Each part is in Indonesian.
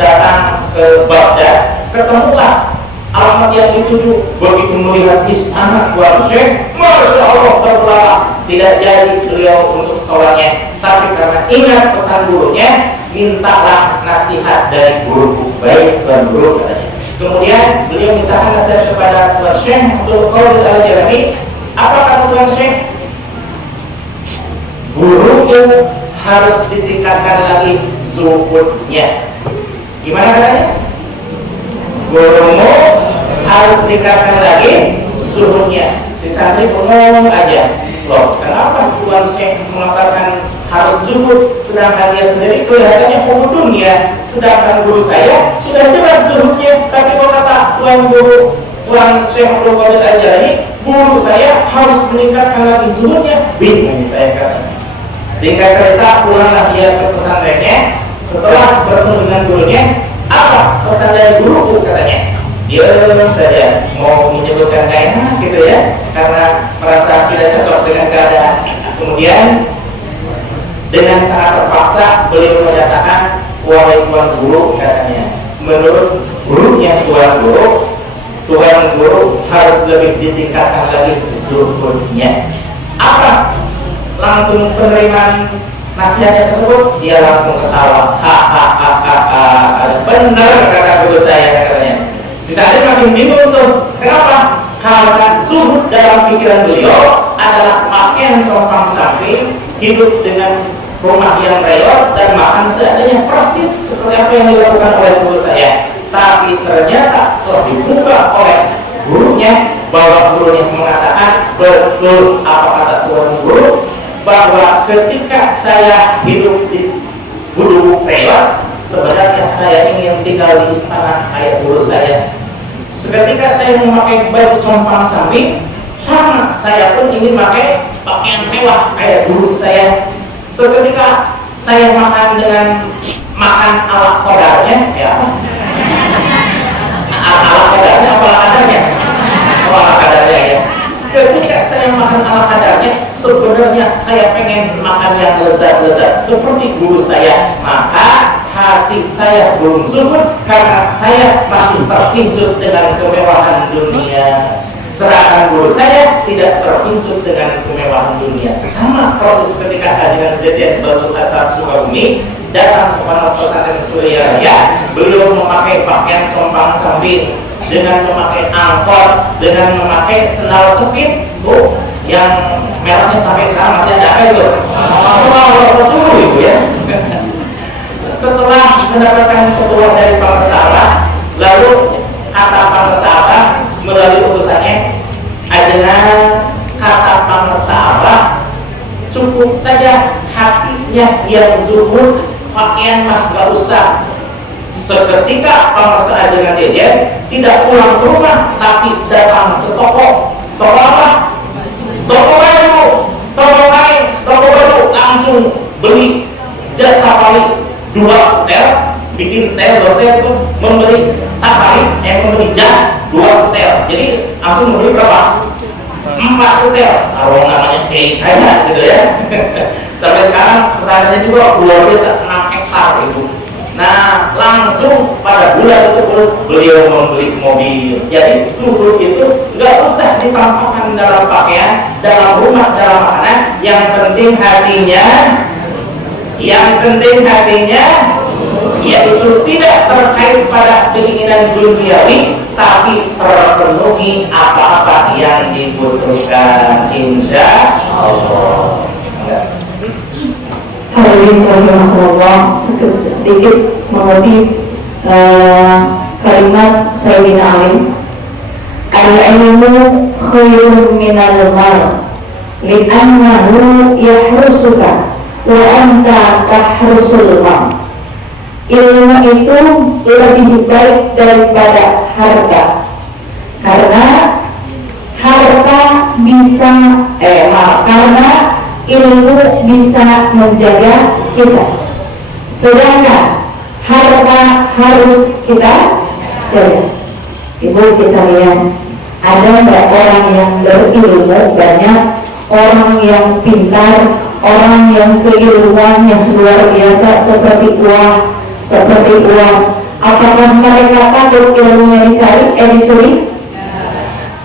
datang ke Baghdad, ketemulah alamat yang dituju. Begitu melihat istana Tuan Syekh, Masya Allah terbelah. Tidak jadi beliau untuk sholatnya, tapi karena ingat pesan gurunya, mintalah nasihat dari guru. Baik Tuan Guru, katanya. Kemudian beliau minta nasihat kepada Tuan Syekh Abdul Qadir Al-Jilani. Apa kata Tuan Syekh? Guruku harus ditingkatkan lagi zuhudnya. Gimana katanya? Gurumu harus ditingkatkan lagi zuhudnya. Si santri ngomong aja, loh kenapa Tuan Syekh mengatakan harus zuhud, sedangkan dia sendiri kelihatannya hobi dunia, sedangkan guru saya sudah jelas zuhudnya. Tapi kok kata Tuan Guru, Tuan Syekh Abdul Qadir Al-Jilani, guru saya harus meningkatkan lagi zuhudnya. Bingung saya katanya. Singkat cerita, pulanglah dia ke pesantrennya. Setelah bertemu dengan gurunya, apa pesan dari guruku, katanya? Dia saja mau menyebutkan gak enak gitu ya, karena merasa tidak cocok dengan keadaan. Kemudian dengan sangat terpaksa beliau menyatakan, wahai Tuan Guru, katanya, menurut gurunya Tuan Guru harus lebih ditingkatkan lagi zuhudnya. Apa langsung penerimaan nasihatnya tersebut? Dia langsung ketawa, hahaha, benar kata guru saya, katanya. Si santri makin bingung tuh, kenapa? Karena zuhud dalam pikiran beliau adalah pakaian compang-camping, hidup dengan rumah yang reot dan makan seadanya, persis seperti apa yang dilakukan oleh guru saya. Tapi ternyata setelah dibuka oleh gurunya, bahwa gurunya mengatakan betul apa kata Tuan Guru, bahwa ketika saya hidup di gudug reot, sebenarnya saya ingin tinggal di istana kayak guru saya. Seketika saya memakai baju compang-camping, sama saya pun ingin pakai pakaian mewah kayak guru saya. Seketika saya makan dengan makan ala kodarnya, ya ala kadarnya apa ala kadarnya? Ala kadarnya ya. Ketika saya makan ala kadarnya, sebenarnya saya pengen makan yang lezat-lezat seperti guru saya. Maka hati saya belum zuhud karena saya masih terpincut dengan kemewahan dunia. Sedangkan guru saya tidak terpincut dengan kemewahan dunia. Sama proses ketika Hajian Zaid Basul Asad Sukabumi datang kepada pesantren Surya Raya, beliau memakai pakaian compang-camping, dengan memakai angkot, dengan memakai sendal cepit, bu, yang merahnya sampai sekarang masih ada apa itu? Masalah itu ya. Setelah mendapatkan petua dari para sahabat, lalu kata para sahabat melalui utusannya, ajengan kata para sahabat, cukup saja hatinya yang zuhud, pakaian mah gak usah. Seketika pamersa ajengan dia tidak pulang ke rumah, tapi datang ke toko. Toko apa? Toko baju, toko kain, toko baju, langsung beli jasa paling 2 setel, bikin setel, 2 setel itu membeli safari, membeli jas 2 setel. Jadi langsung membeli berapa? 4 setel. Kalau namanya kayaknya gitu ya. Sampai sekarang pesantrennya juga luar biasa, 6 hektar itu. Nah, langsung pada bulan itu beliau membeli mobil. Jadi zuhud itu nggak usah ditampakkan dalam pakaian, dalam rumah, dalam makanan. Yang penting hatinya, yaitu tidak terkait pada keinginan duniawi, tapi terpenuhi apa-apa yang dibutuhkan, insya Allah. Hadirin rahimahullah, sedikit mengutip kalimat Sayyidina Ali, al-ilmu khairun minal mal li'annahu yahrusuka wa anta tahrusul mal. Ilmu itu lebih baik daripada harta, karena harta bisa karena ilmu bisa menjaga kita, sedangkan harta harus kita jaga. Ibu, kita lihat, ada nggak orang yang berilmu banyak, orang yang pintar, orang yang keilmuannya luar biasa seperti UAS, Apakah mereka takut ilmunya dicuri?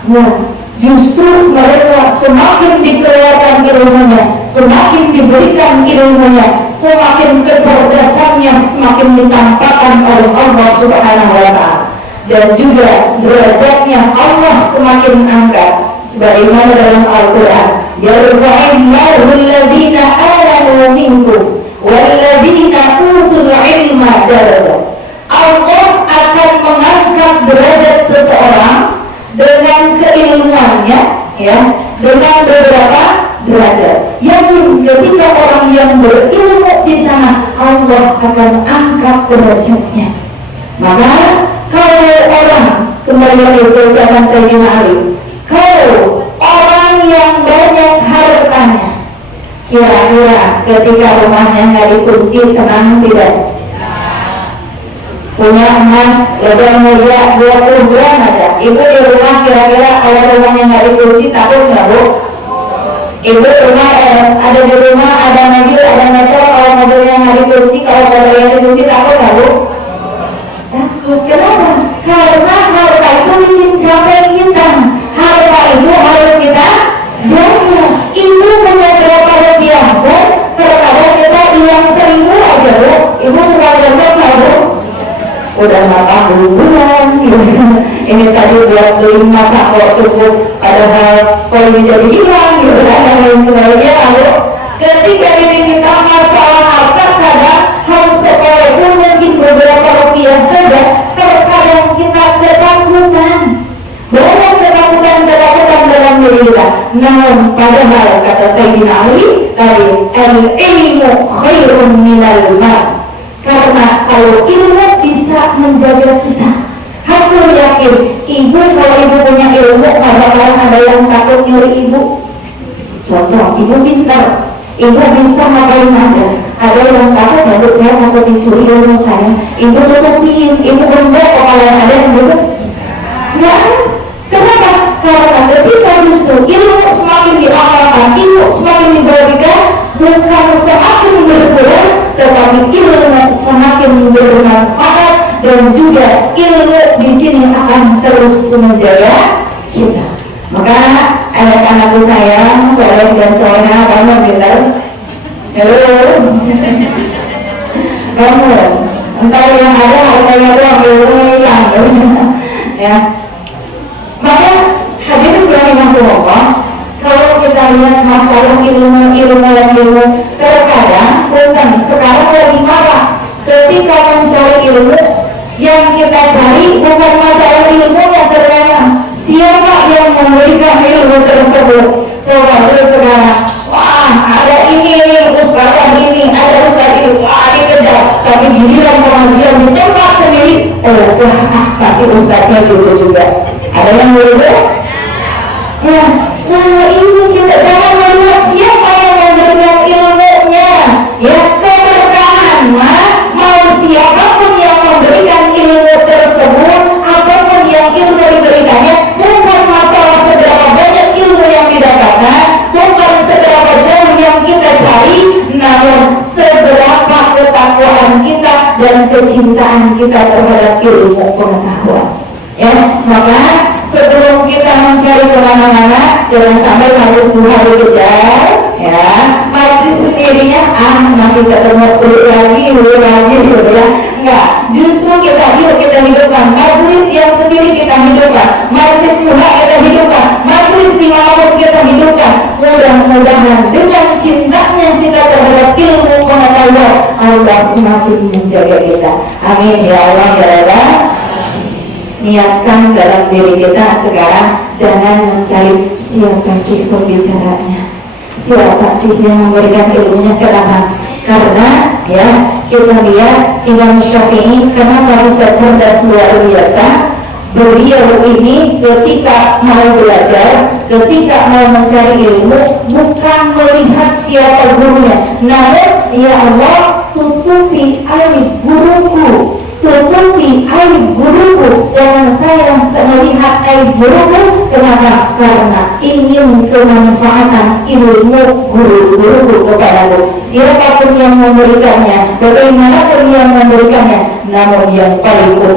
Nah, justru mereka semakin dikeluarkan ilmunya, semakin diberikan ilmunya, semakin kecerdasannya semakin ditampakkan oleh Allah Subhanahu wa Ta'ala, dan juga derajatnya Allah semakin angkat. Sebagaimana dalam Al-Quran, yarfa'illahu alladhina amanu minkum walladhina utul ilma darajat. Allah akan mengangkat derajat seseorang dengan keilmuannya, ya, dengan beberapa derajat. Yakin ketika orang yang berilmu di sana, Allah akan angkat derajatnya. Maka kalau orang, kembali lagi ke ucapan Sayyidina Ali, kalau orang yang banyak hartanya, kira-kira ketika rumahnya nggak dikunci, tenang tidak? Punya emas logam mulia 20 gram aja, ibu di rumah kira-kira kalau rumahnya nggak dikunci takut nggak bu? Ibu rumah ada di rumah, ada mobil, ada motor, kalau mobilnya nggak dikunci, kalau motornya dikunci takut nggak bu? Takut. Kenapa? Karena harta itu mencapai kita, harta itu harus kita jaga. Ibu punya berapa rupiah bu? Terkadang kita hilang 1.000 aja bu, ibu suka jaga nggak bu? Udah 80 bulan gitu. Ini tadi buat beli masak kok cukup, padahal kok ini jadi hilang gitu kan, dan lain sebagainya. Lalu ketika diri kita masalah harta, kadang hal sepele pun mungkin beberapa rupiah saja, terkadang kita ketakutan, banyak ketakutan dalam diri kita. Namun padahal kata Sayyidina Ali tadi, al-ilmu khairun minal mal. Karena kalau ilmu bisa menjaga kita. Aku yakin ibu, kalau ibu punya ilmu, gak bakalan ada yang takut nyuri ibu. Contoh, ibu pintar, ibu bisa ngapain aja. Ada yang takut nggak bu? Saya takut dicuri ilmu saya. Ibu tutupin, ibu gembok kalau ada yang duduk. Ya, kenapa? Karena ketika justru ilmu semakin diamalkan, ilmu semakin dibagikan, bukan semakin berkurang, tetapi ilmu semakin bermanfaat, dan juga ilmu di sini akan terus menjaga kita. Maka anak-anakku sayang, soleh dan soleha, bangun kita. Halo, bangun. Entah yang ada hartanya doang, ilmu hilang. Ya. Maka hadirin rahimahullah, kalau kita lihat masalah ilmu, terkadang bukan sekarang lagi marah ketika mencari ilmu. Yang kita cari bukan masalah ilmunya, terkadang siapa yang memberikan ilmu tersebut. Coba terus sekarang, wah ada ini ustaz ini, ada ustaz ini, wah dikejar, tapi giliran pengajian di tempat sendiri, oh pasti ustaznya gitu juga. Ada yang berbeda? Nah ini kita jangan melihat siapa yang memberikan ilmunya, ya, keberkahan mau siapapun yang memberikan ilmu tersebut, apapun yang ilmu diberikannya, bukan masalah seberapa banyak ilmu yang didapatkan, bukan seberapa jauh yang kita cari, namun seberapa ketakwaan kita dan kecintaan kita terhadap ilmu pengetahuan. Ya, maka sebelum kita mencari kemana-mana, jangan sampai majlis duha dikejar, ya. Majlis sendirinya masih ketemu dulu lagi, ya. Enggak, justru kita hidupkan majlis yang sendiri, kita hidupkan majlis duha, kita hidupkan majlis dimanapun, kita hidupkan. Mudah-mudahan dengan cintanya kita terhadap ilmu pengetahuan, Allah semakin menjaga kita. Amin ya Allah ya Allah. Niatkan dalam diri kita sekarang, jangan mencari siapa sih pembicaranya, siapa sih yang memberikan ilmunya. Kenapa? Karena ya, kita lihat Imam Syafi'i kenapa bisa cerdas luar biasa. Beliau ini ketika mau belajar, ketika mau mencari ilmu, bukan melihat siapa gurunya, namun ya Allah, tutupi aib guruku, tutupi aib guruku, jangan saya melihat aib guruku. Kenapa? Karena ingin kemanfaatan ilmu guru-guru kepadamu. Siapapun yang memberikannya, bagaimanapun yang memberikannya, namun yang paling utama